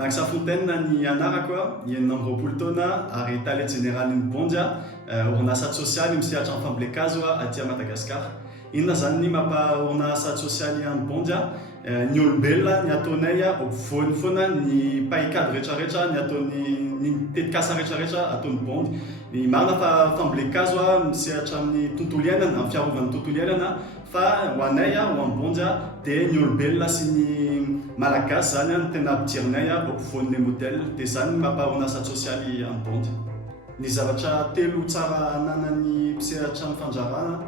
Maxa Fontaine ny anarako enina amby roapolo taona ary talent généralin'ny Bondia orinasa sosialy misehatra amin'ny fambolekazo aty Madagasikara. Inona zany ny mampa orinasa sosialy amin'ny Bondia? Ny olombelona ny ataonay voany foana ny paikady rehetrarehetra ny ataony ny tetikasa rehetrarehetra ataon'ny Bondy. Ny marina fa fambolekazo misehatra amin'ny tontolo iainana, amin'ny fiarovan'ny tontolo iainana fa ho anay ho amin'ny Bondia dia ny olombelona sy ny malagasy zany no tena ampidirinay ampovoan'ilay modèle dia zany mampa orinasa sosialy amin'ny Bondy. Ny zavatra telo tsara ananan'ny mpisehatra amin'ny fandraharana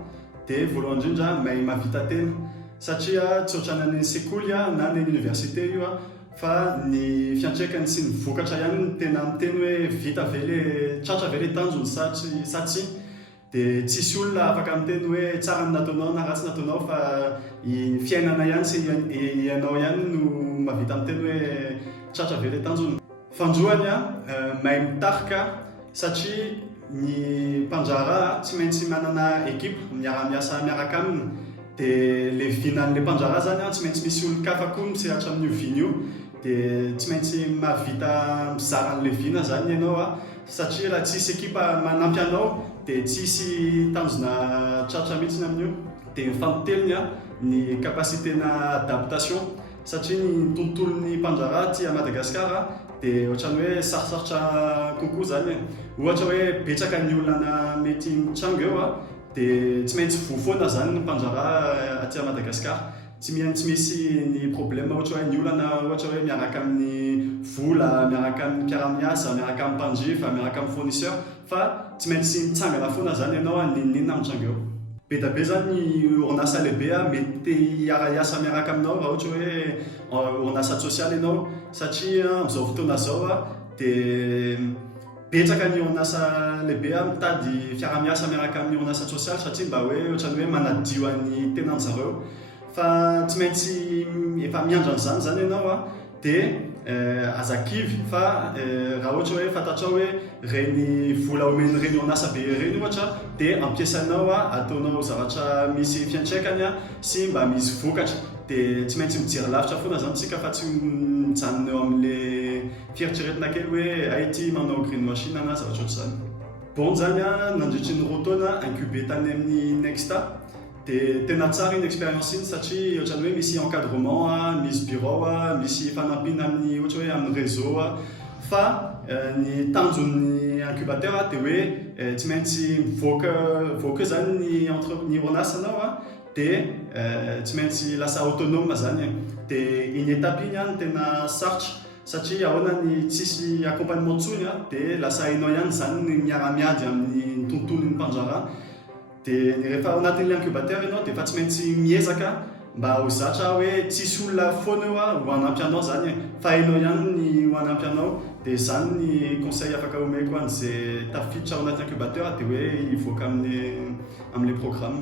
dia voalohany indrindra mahay mahavita tena satria tsy ohatran'ny ny sekoly na ny université io fa ny fiantraikany sy ny vokatra ihany no tena miteny hoe vita ve le tratra ve le tanjony sa tsy dia tsisy olona afaka miteny hoe tsara ny nataonao na ratsy nataonao fa ny fiainana ihany sy ianao ihany no mahavita miteny hoe tratra ve le tanjony. Fandroany mahay mitarika satria ny mpandraharaha tsy maintsy manana ekipa miara-miasa miaraka aminy dia le vinan'le mpandraharaha zany tsy maintsy misy olon-kafa koa misehatra amin'io vina io dia tsy maintsy mahavita mizara an'le vina zany ianao satria raha tsisy ekipa manampy anao dia tsisy tanjona tratra mihitsy amin'io. Dia mifampikeliny ny capacité-na adaptation satria ny tontolon'ny mpandraharaha ty Madagasikara dia ohatrany hoe sarosarotra kokoa zany ohatra hoe betsaka ny olana mety mitrango eo dia tsy maintsy voafoana zany ny mpandraharaha aty Madagasikara. Tsy misy ny problème ohatra hoe ny olana ohatra hoe miaraka amin'ny vola, miaraka amin'ny mpiara-miasa, miaraka amin'ny mpanjifa, miaraka amin'ny fournisseur fa tsy maintsy mitsangana foana zany ianao ninona mitrango eo. Be da be zany ny orinasa lehibe mety hiara-iasa miaraka aminao raha ohatra hoe orinasa sosialy ianao satria amin'izao fotoana zao dia betsaka ny orinasa lehibe mitady fiara-miasa miaraka amin'ny orinasa sosialy satria mba hoe ohatrany hoe manadio ny tenan'zareo fa tsy maintsy efa miandra an'izany zany ianao dia azakivy fa raha ohatra hoe fantatrao hoe reny vola omeny reny orinasa be reny ohatra dia ampiasainao ataonao zavatra misy fiantraikany sy mba misy vokatra dia tsy maintsy mijery lavitra foana zany tsika fa tsy mijanona eo amin'le fieritreretina kely hoe aity manao greenwashing na zavatra ohatr'izany. Bondy zany nandritry ny roa taona incubé tany amin'ny Nexta dia tena tsara iny expérience iny satria ohatrany hoe misy encadrement misy bureau misy fanampiana amin'ny ohatra hoe amin'ny réseau fa ny tanjon'ny incubateur dia hoe tsy maintsy mivoaka zany ny orinasa anao dia tsy maintsy lasa autonome zany dia iny étape iny tena sarotra satria ahoana ny tsisy accompagnement tsony dia lasa hainao ihany zany ny miara-miady amin'ny tontolon'ny mpandraharaha. Dia rehefa ao anatin'ilay incubateur ianao dia efa tsy maintsy miezaka mba ho zatra hoe tsisy olona foana eo ho hanampy anao zany fa hainao ihany ny ho hanampy anao dia zany ny conseil afaka omeko an'izay tafiditra ao anaty incubateur dia hoe hivoaka amin'ilay programme.